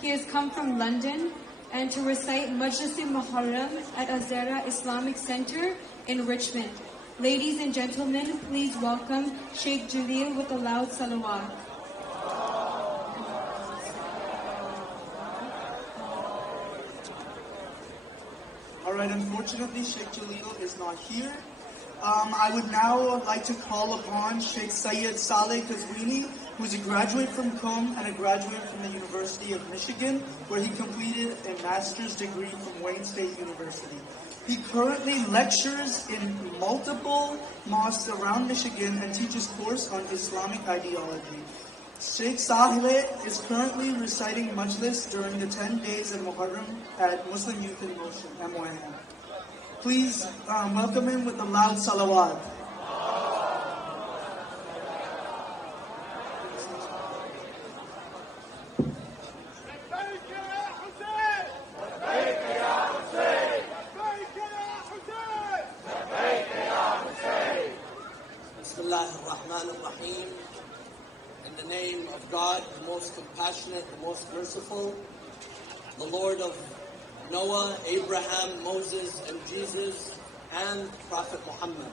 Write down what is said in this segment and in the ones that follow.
He has come from London and to recite Majlis-e-Muharram at Azara Islamic Center in Richmond. Ladies and gentlemen, please welcome Sheikh Jaleel with a loud salawat. Alright, unfortunately Sheikh Jaleel is not here. I would now like to call upon Sheikh Syed Saleh Kazwini, who is a graduate from Qom and a graduate from the University of Michigan, where he completed a master's degree from Wayne State University. He currently lectures in multiple mosques around Michigan and teaches course on Islamic ideology. Sheikh Saleh is currently reciting Majlis during the 10 days of Muharram at Muslim Youth in Motion, MYM. Please welcome him with a loud salawat. Bismillahir-Rahmanir-Rahim. In the name of God, the most compassionate, the most merciful, the Lord of Noah, Abraham, Moses, and Jesus, and Prophet Muhammad.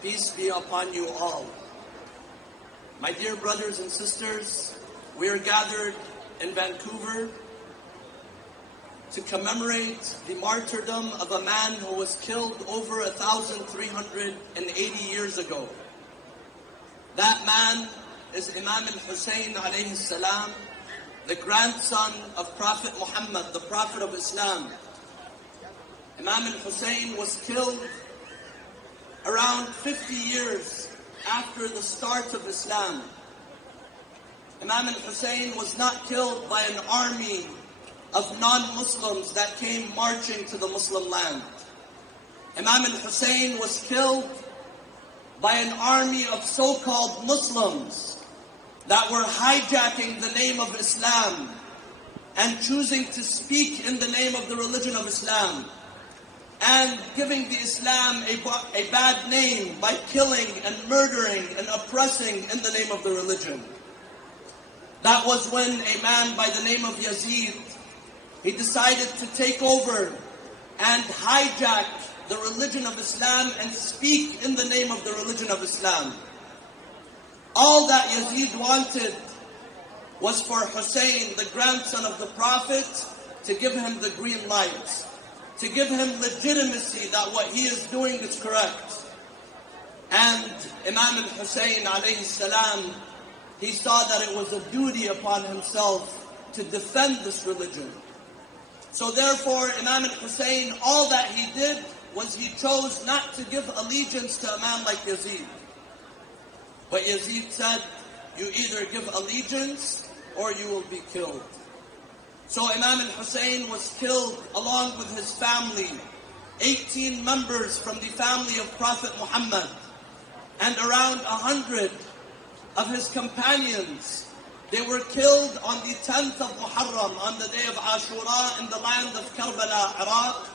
Peace be upon you all. My dear brothers and sisters, we are gathered in Vancouver to commemorate the martyrdom of a man who was killed over 1,380 years ago. That man is Imam al-Hussein alayhi salam, the grandson of Prophet Muhammad, the Prophet of Islam. Imam al-Hussein was killed around 50 years after the start of Islam. Imam al-Hussein was not killed by an army of non-Muslims that came marching to the Muslim land. Imam al-Hussein was killed by an army of so-called Muslims that were hijacking the name of Islam and choosing to speak in the name of the religion of Islam and giving the Islam a bad name by killing and murdering and oppressing in the name of the religion. That was when a man by the name of Yazid, he decided to take over and hijack the religion of Islam and speak in the name of the religion of Islam. All that Yazid wanted was for Hussein, the grandson of the Prophet, to give him the green light, to give him legitimacy that what he is doing is correct. And Imam al-Hussein alayhi salam, he saw that it was a duty upon himself to defend this religion. So therefore, Imam al-Hussein, all that he did was he chose not to give allegiance to a man like Yazid. But Yazid said, you either give allegiance or you will be killed. So Imam al-Hussein was killed along with his family, 18 members from the family of Prophet Muhammad, and around 100 of his companions. They were killed on the 10th of Muharram, on the day of Ashura, in the land of Karbala, Iraq,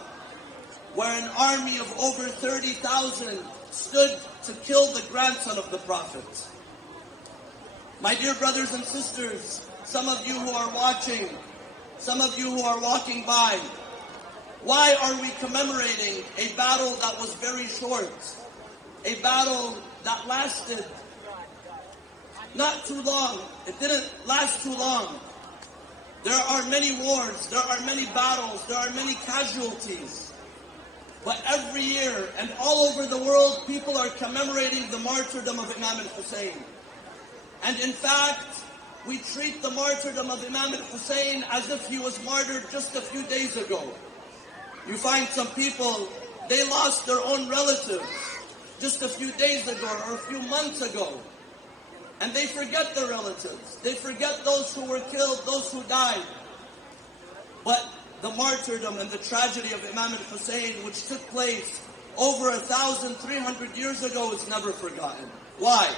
where an army of over 30,000 stood to kill the grandson of the Prophet. My dear brothers and sisters, some of you who are watching, some of you who are walking by, why are we commemorating a battle that was very short? A battle that lasted not too long. It didn't last too long. There are many wars, there are many battles, there are many casualties. But every year and all over the world, people are commemorating the martyrdom of Imam al-Hussein. And in fact, we treat the martyrdom of Imam al-Hussein as if he was martyred just a few days ago. You find some people, they lost their own relatives just a few days ago or a few months ago. And they forget their relatives. They forget those who were killed, those who died. But the martyrdom and the tragedy of Imam al-Hussein, which took place over 1,300 years ago, is never forgotten. Why?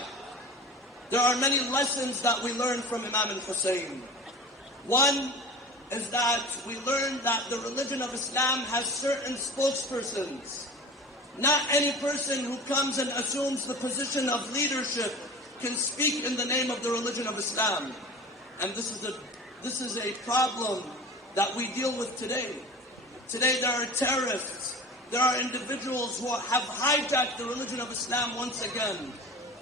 There are many lessons that we learn from Imam al-Hussein. One is that we learn that the religion of Islam has certain spokespersons. Not any person who comes and assumes the position of leadership can speak in the name of the religion of Islam. And this is a problem that we deal with today. Today there are terrorists. There are individuals who have hijacked the religion of Islam once again,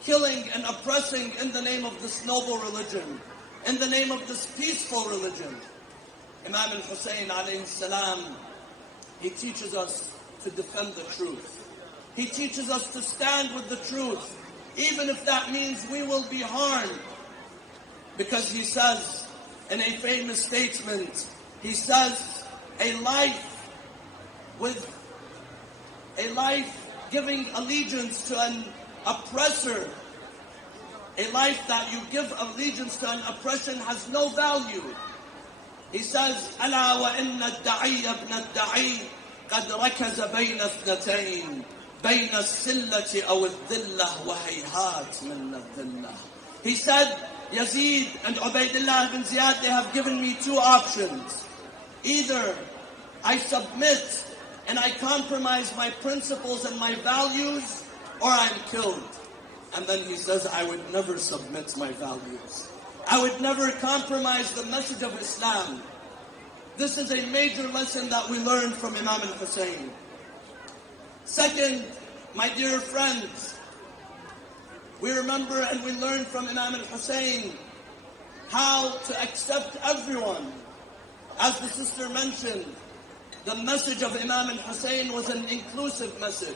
killing and oppressing in the name of this noble religion, in the name of this peaceful religion. Imam al-Hussein alayhi salam, he teaches us to defend the truth. He teaches us to stand with the truth, even if that means we will be harmed. Because he says, in a famous statement, he says, a life giving allegiance to an oppressor, a life that you give allegiance to an oppression has no value. He says, ألا وإن الدعي ابن الدعي قد ركز بين اثنتين بين السلة أو الذلة وهيهات من الذلة. He said, Yazid and Ubaydullah ibn Ziyad, they have given me two options. Either I submit and I compromise my principles and my values, or I'm killed. And then he says, I would never submit my values. I would never compromise the message of Islam. This is a major lesson that we learn from Imam al-Hussein. Second, my dear friends, we remember and we learn from Imam al-Hussein how to accept everyone. As the sister mentioned, the message of Imam al-Hussein was an inclusive message.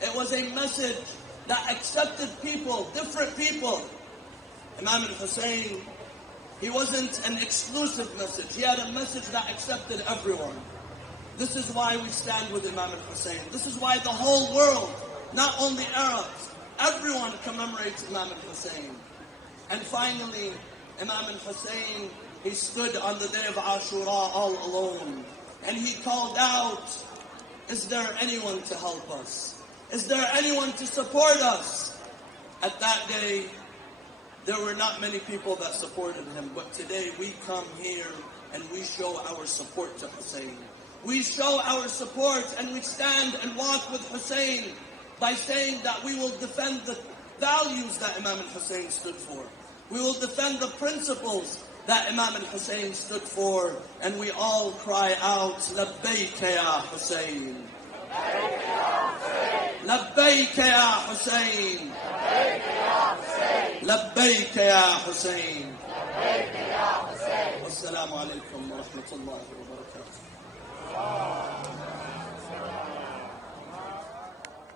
It was a message that accepted people, different people. Imam al-Hussein, he wasn't an exclusive message. He had a message that accepted everyone. This is why we stand with Imam al-Hussein. This is why the whole world, not only Arabs, everyone commemorates Imam al-Hussein. And finally, Imam al-Hussein, he stood on the day of Ashura all alone. And he called out, is there anyone to help us? Is there anyone to support us? At that day, there were not many people that supported him. But today we come here and we show our support to Hussein. We show our support and we stand and walk with Hussein by saying that we will defend the values that Imam al-Hussein stood for. We will defend the principles that Imam al-Hussein stood for, and we all cry out, لبيك يا حسين لبيك يا حسين لبيك يا حسين والسلام عليكم ورحمة الله وبركاته.